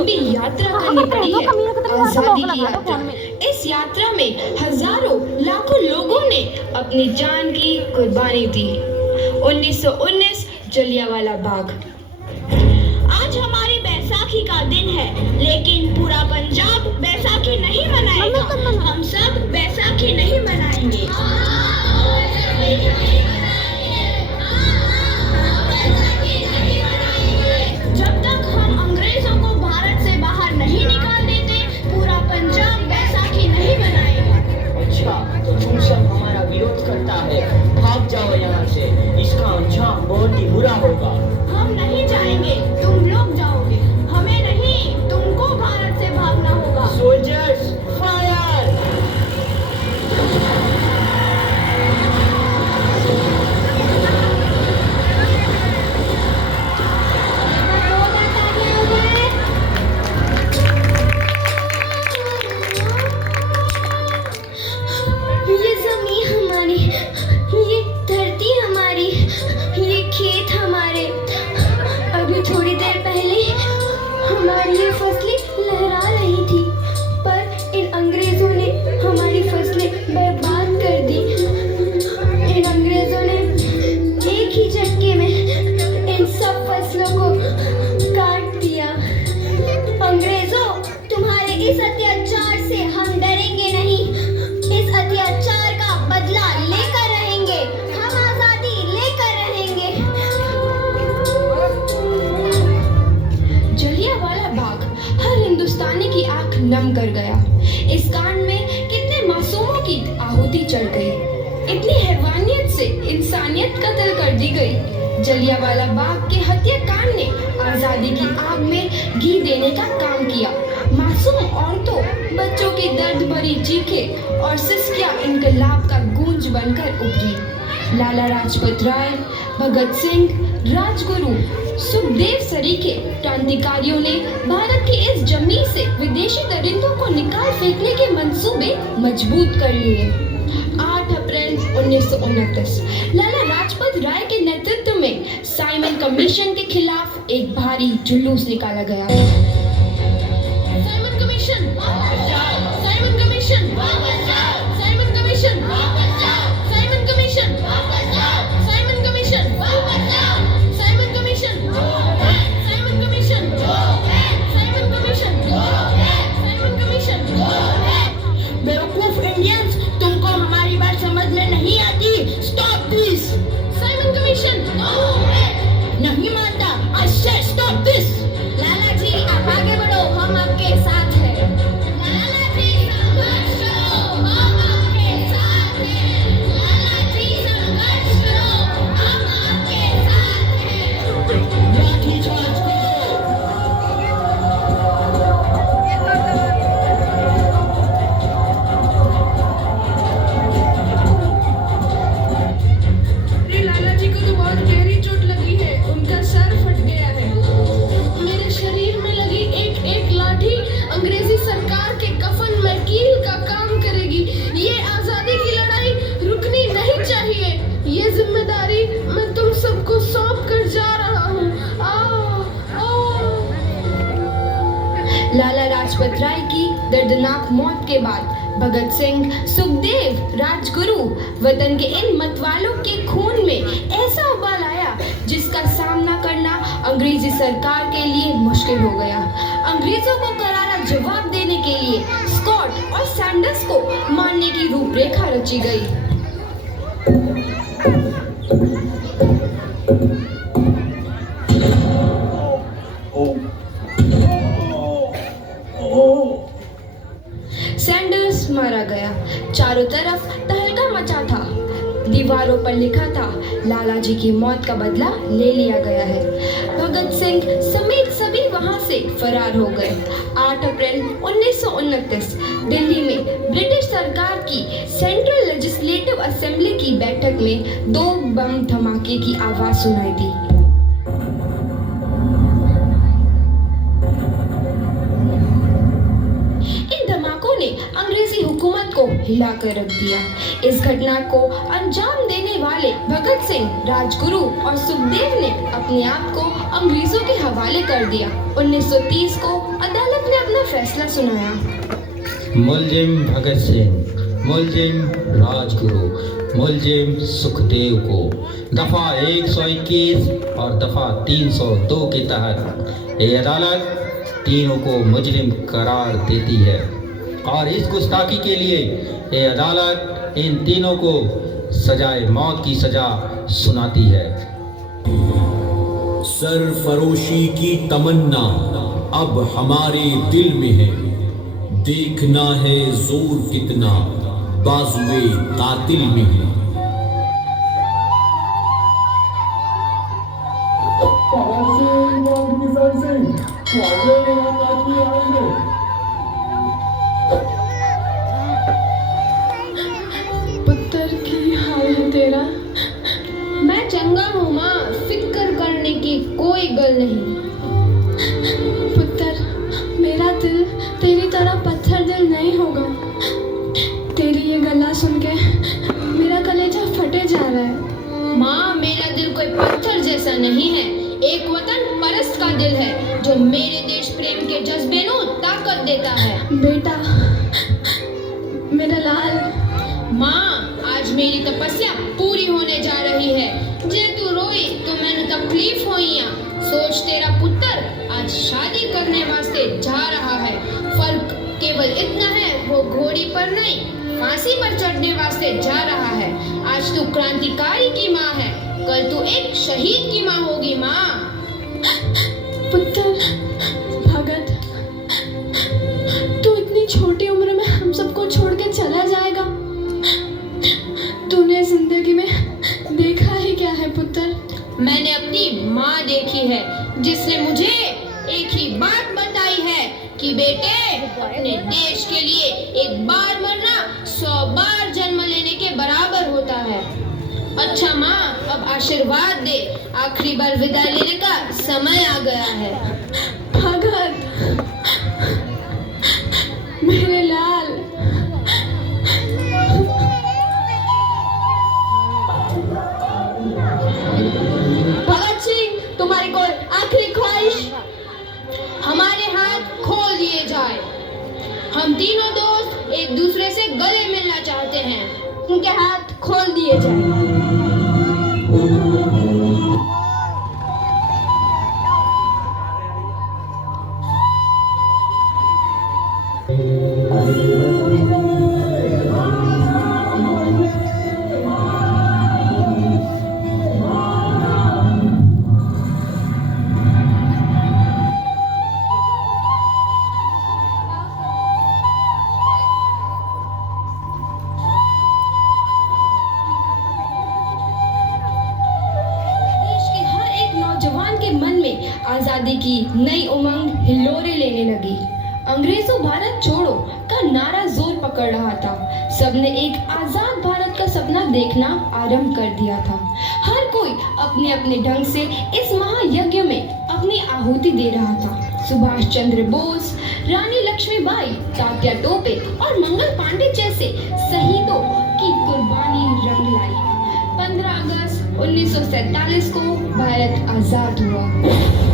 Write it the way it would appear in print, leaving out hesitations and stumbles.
लंबी यात्रा करनी पड़ी है, आजादी की यात्रा। इस यात्रा में हजारों लाखों लोगों ने अपनी जान की कुर्बानी दी। 1919 जलियांवाला बाग। आज हमारी बैसाखी का दिन है, लेकिन पूरा पंजाब बैसाखी नहीं मनाएगा। हम सब बैसाखी नहीं मनाएंगे। जब तक हम अंग्रेजों को भारत से बाहर नहीं निकाल देते, पूरा पंजाब बैसाखी नहीं मनाएगा। अच्छा, तो तुम सब हमारा विरोध करता है, भाग जाओ यहाँ से। इसका अंजाम बहुत ही बुरा होगा। हम नहीं जाएंगे, तुम लोग जाओगे। हमें नहीं, तुमको भारत से भागना होगा। Soldiers fire! ये जमीन हमारी, ये धरती हमारी, ये खेत हमारे। अभी थोड़ी देर पहले हमारी ये फसलें लहरा रही थी, पर इन अंग्रेजों ने हमारी फसलें बर्बाद कर दी। इन अंग्रेजों ने एक ही झटके में इन सब फसलों को काट दिया। अंग्रेजों, तुम्हारे इस अत्याचार से हम डरेंगे नहीं। इस अत्याचार का बदला लेकर रहेंगे। हम आजादी लेकर रहेंगे। जलियांवाला बाग हर हिंदुस्तानी की आंख नम कर गया। इस कांड में कितने मासूमों की आहुति चढ़ गई, इतनी हैवानियत से इंसानियत कत्ल कर दी गई। जलियांवाला बाग के हत्याकांड ने आजादी की आग में घी देने का काम किया। मासूम औरतों, बच्चों की दर्द भरी चीखें और सिसकियां इनकलाब का गूंज बनकर उभरी। लाला लाजपत राय, भगत सिंह, राजगुरु, सुखदेव सरीखे क्रांतिकारियों ने भारत की इस जमीन से विदेशी दरिंदों को निकाल फेंकने के मंसूबे मजबूत कर लिए। 8 अप्रैल 1929 लाला लाजपत राय के नेतृत्व में साइमन कमीशन के खिलाफ एक भारी जुलूस निकाला गया। साइमन कमीशन वापस जाओ। साइमन कमीशन वापस जाओ। साइमन कमीशन वापस जाओ। साइमन कमीशन वापस जाओ। साइमन कमीशन वापस जाओ। Simon commission Simon commission Simon commission Simon commission. बेवकूफ इंडियंस, तुमको हमारी बात समझ में नहीं आती। Stop this. साइमन कमीशन नहीं मानता। आई से स्टॉप दिस। लाला जी, आप आगे बढ़ो, हम आपके साथ हैं। लाला जी, संघर्ष करो, हम आपके साथ हैं। लाला जी, संघर्ष करो, हम आपके साथ हैं। लाठी चार्ज करो! लाला जी को तो बहुत गहरी चोट लगी है, उनका सर फट गया है। मेरे शरीर में लगी एक एक लाठी अंग्रेजी सरकार के कफन में कील का काम करेगी। ये आजादी की लड़ाई रुकनी नहीं चाहिए। ये जिम्मेदारी मैं तुम सबको सौंप कर जा रहा हूँ। लाला लाजपत राय की दर्दनाक मौत के बाद भगत सिंह, सुखदेव, राजगुरु वतन के इन मतवालों के खून में ऐसा उबाल आया जिसका सामना करना अंग्रेजी सरकार के लिए मुश्किल हो गया। अंग्रेजों को करारा जवाब देने के लिए स्कॉट और सैंडर्स को मारने की रूपरेखा रची गई। सैंडर्स मारा गया। चारों तरफ तहलका मचा था। दीवारों पर लिखा था, लाला जी की मौत का बदला ले लिया गया है। भगत सिंह समेत सभी वहां से फरार हो गए। 8 अप्रैल 1929 दिल्ली में ब्रिटिश सरकार की सेंट्रल लेजिस्लेटिव असेंबली की बैठक में 2 बम धमाके की आवाज सुनाई दी। अंग्रेजी हुकूमत को हिलाकर रख दिया। इस घटना को अंजाम देने वाले भगत सिंह, राजगुरु और सुखदेव ने अपने आप को अंग्रेजों के हवाले कर दिया। 1930 को अदालत ने अपना फैसला सुनाया। मुलजिम भगत सिंह, मुलजिम राजगुरु, मुलजिम सुखदेव को दफ़ा 121 और दफ़ा 302 के तहत ये अदालत तीनों को मुजरिम करार देती है और इस गुस्ताखी के लिए ये अदालत इन तीनों को सजाए मौत की सजा सुनाती है। सरफरोशी की तमन्ना अब हमारे दिल में है, देखना है जोर कितना बाजुए कातिल में है। पुत्र की हाल है तेरा? मैं चंगा हूँ माँ, फिक्र करने की कोई गल नहीं। पुत्र, मेरा दिल तेरी तरह पत्थर दिल नहीं होगा। तेरी ये गला सुन के मेरा कलेजा फटे जा रहा है। माँ, मेरा दिल कोई पत्थर जैसा नहीं है, एक वतन परस्त का दिल है जो मेरे देश प्रेम के जज्बे को ताकत देता है। बेटा, मेरा लाल। माँ, आज मेरी तपस्या पूरी होने जा रही है। जे तू रोई तो मैंने तकलीफ होइया। सोच, तेरा पुत्र आज शादी करने वास्ते जा रहा है। फर्क केवल इतना है, वो घोड़ी पर नहीं फांसी पर चढ़ने वास्ते जा रहा है। आज तू क्रांतिकारी की माँ है, कल तू एक शहीद की माँ होगी। माँ, पुत्र भगत, तू इतनी छोटी उम्र में हम सबको छोड़ के चला जाएगा? तूने जिंदगी में देखा ही क्या है पुत्र? मैंने अपनी माँ देखी है जिसने मुझे एक ही बात बताई है कि बेटे, अपने देश के लिए एक बार मरना 100 बार जन्म लेने के बराबर होता है। अच्छा माँ, अब आशीर्वाद दे, आखिरी बार विदा लेने का समय आ गया है। भगत, मेरे लाल। भगत सिंह, तुम्हारी कोई आखिरी ख्वाहिश? हमारे हाथ खोल दिए जाए। हम तीनों दोस्त एक दूसरे से गले मिलना चाहते हैं। उनके हाथ खोल दिए जाए। आजादी की नई उमंग हिलोरे लेने लगी। अंग्रेजों भारत छोड़ो का नारा जोर पकड़ रहा था। सबने एक आजाद भारत का सपना देखना आरंभ कर दिया था। हर कोई अपने अपने ढंग से इस महायज्ञ में अपनी आहुति दे रहा था। सुभाष चंद्र बोस, रानी लक्ष्मीबाई, तात्या टोपे और मंगल पांडे जैसे शहीदों की कुर्बानी रंग लाई। 15 अगस्त 1947 को भारत आजाद हुआ।